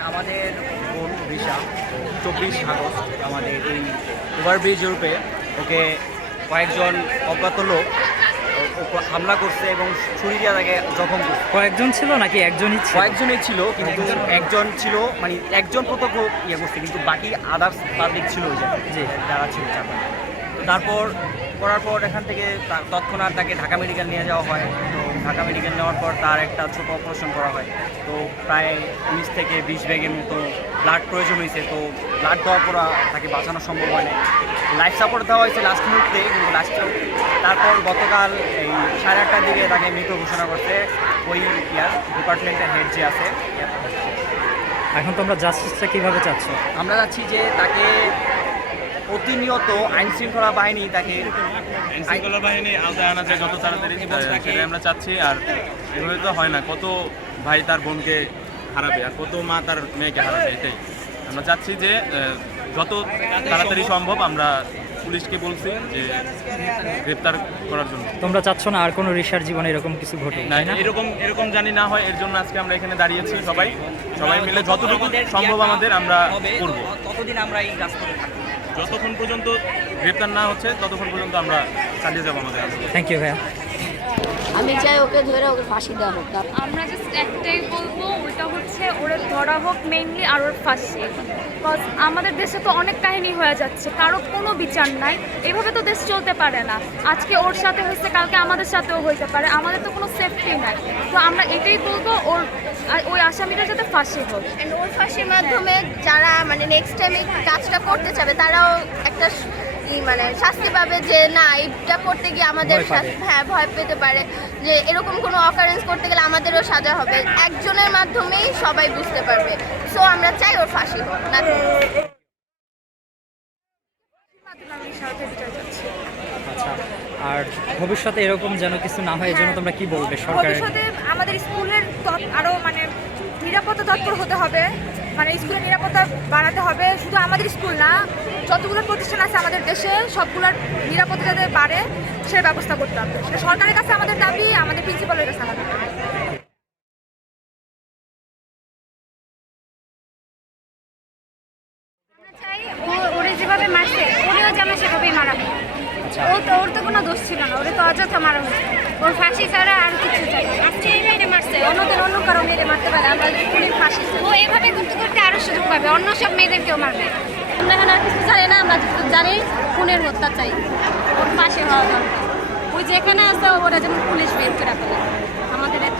আমাদের রিসা চব্বিশ আগস্ট আমাদের এই ওভারব্রিজ রূপে ওকে কয়েকজন অজ্ঞাত লোক হামলা করছে এবং ছুরি দিয়ে তাকে জখম করছে। কয়েকজন ছিল নাকি একজনই ছিল? কয়েকজনই ছিল কিন্তু একজন। ছিল মানে একজন প্রত্যক্ষ ইয়ে করছে কিন্তু বাকি আদার্স পাবলিক ছিল ওই। যারা ছিল চাপা তারপর করার পর এখান থেকে তৎক্ষণাৎ তাকে ঢাকা মেডিকেল নিয়ে যাওয়া হয়। তো ঢাকা মেডিকেল নেওয়ার পর তার একটা ছোট অপারেশন করা হয়। তো প্রায় উনিশ থেকে বিশ ব্যাগের মতো ব্লাড প্রয়োজন হয়েছে। তো ব্লাড দেওয়ার পর তাকে বাঁচানো সম্ভব হয় না লাইফ সাপোর্ট দেওয়া হয়েছে লাস্ট মুহূর্তে কিন্তু লাস্টে তারপর গতকাল এই সাড়ে আটটার দিকে তাকে মৃত ঘোষণা করছে ওই ইয়ার ডিপার্টমেন্টের হেড যে আছে। এখন তোমরা জাস্টিসটা কীভাবে চাচ্ছ? আমরা যাচ্ছি যে তাকে প্রতিনিয়ত আইন শৃঙ্খলা বাহিনী তাকে আইন শৃঙ্খলা বাহিনী আওতায় আনা যায় যত তাড়াতাড়ি সেটাই আমরা চাচ্ছি আর এভাবে তো হয় না। কত ভাই তার বোনকে হারাবে আর কত মা তার মেয়েকে হারাবে এটাই। আমরা চাচ্ছি যে যত তাড়াতাড়ি সম্ভব আমরা পুলিশকে বলছি যে গ্রেপ্তার করার জন্য। তোমরা চাচ্ছ না আর কোনো ঋষার জীবনে এরকম কিছু ঘটে না না? এরকম এরকম জানি না হয় এর জন্য আজকে আমরা এখানে দাঁড়িয়েছি সবাই। সবাই মিলে যতটুকু সম্ভব আমাদের আমরা করব। ততদিন আমরা এই কাজ করে থাকব। যতক্ষণ পর্যন্ত গ্রেপ্তার না হচ্ছে ততক্ষণ পর্যন্ত আমরা চালিয়ে যাব আমাদের থ্যাংক ইউ ভাইয়া। আমি চাই ওকে ধরে ওকে ফাঁসি দেওয়া হোক। আমরা জাস্ট একটাই বলব ওটা হচ্ছে ওরা ধরা হোক মেইনলি আর ওর ফাঁসি। আমাদের দেশে তো অনেক কাহিনী হয়ে যাচ্ছে কারও কোনো বিচার নাই। এভাবে তো দেশ চলতে পারে না। আজকে ওর সাথে হয়েছে কালকে আমাদের সাথেও হইতে পারে। আমাদের তো কোনো সেফটি নাই। তো আমরা এটাই বলব ওর আ- ওই আসামিটা যাতে ফাঁসি হোক And ওর ফাঁসির মাধ্যমে যারা মানে নেক্সট টাইম এই কাজটা করতে চাবে তারাও একটা মানে শাস্তি পাবে যে না এটা করতে গিয়ে আমাদের হ্যাঁ ভয় পেতে পারে। যে এরকম কোনো অকারেন্স করতে গেলে আমাদেরও সাজা হবে। একজনের মাধ্যমেই সবাই বুঝতে পারবে। সো আমরা চাই ওর ফাঁসি হোক না আচ্ছা আর ভবিষ্যতে এরকম যেন কিছু না হয় এজন্য তোমরা কি বলবে সরকারের? ভবিষ্যতে আমাদের স্কুলের আরও মানে নিরাপত্তা তৎপর হতে হবে। মানে স্কুলের নিরাপত্তা বাড়াতে হবে। শুধু আমাদের স্কুল না যতগুলো প্রতিষ্ঠান আছে আমাদের দেশে সবগুলোর নিরাপত্তা যাতে বাড়ে সে ব্যবস্থা করতে হবে। সেটা সরকারের কাছে আমাদের দাবি আমাদের প্রিন্সিপালের কাছে আমাদের দাবি। ও- ওরে যেভাবে মারছে উনিও যেন সেভাবেই মারা ও তো ওর তো কোনো দোষ ছিল না ওরে তো অযথা মারা হয়েছে। ওর ফাঁসি ছাড়া আর কিছু চাই না। আজকে এই মেয়েরে মারছে অন্যদিন অন্য কারও মেয়েরে মারতে পারে, আমরা পুলিশ ফাঁসি। ও এভাবে করতে করতে আরও সুযোগ পাবে, অন্য সব মেয়েদেরকেও মারবে। আমরা এখন আর কিছু জানি না, আমরা যেটুকু জানি, খুনের হত্যা চাই। ওর ফাঁসি হওয়া দরকার। ওই যেখানে আছে, ওরা যেন পুলিশ বের করে ফেলে। আমাদের এত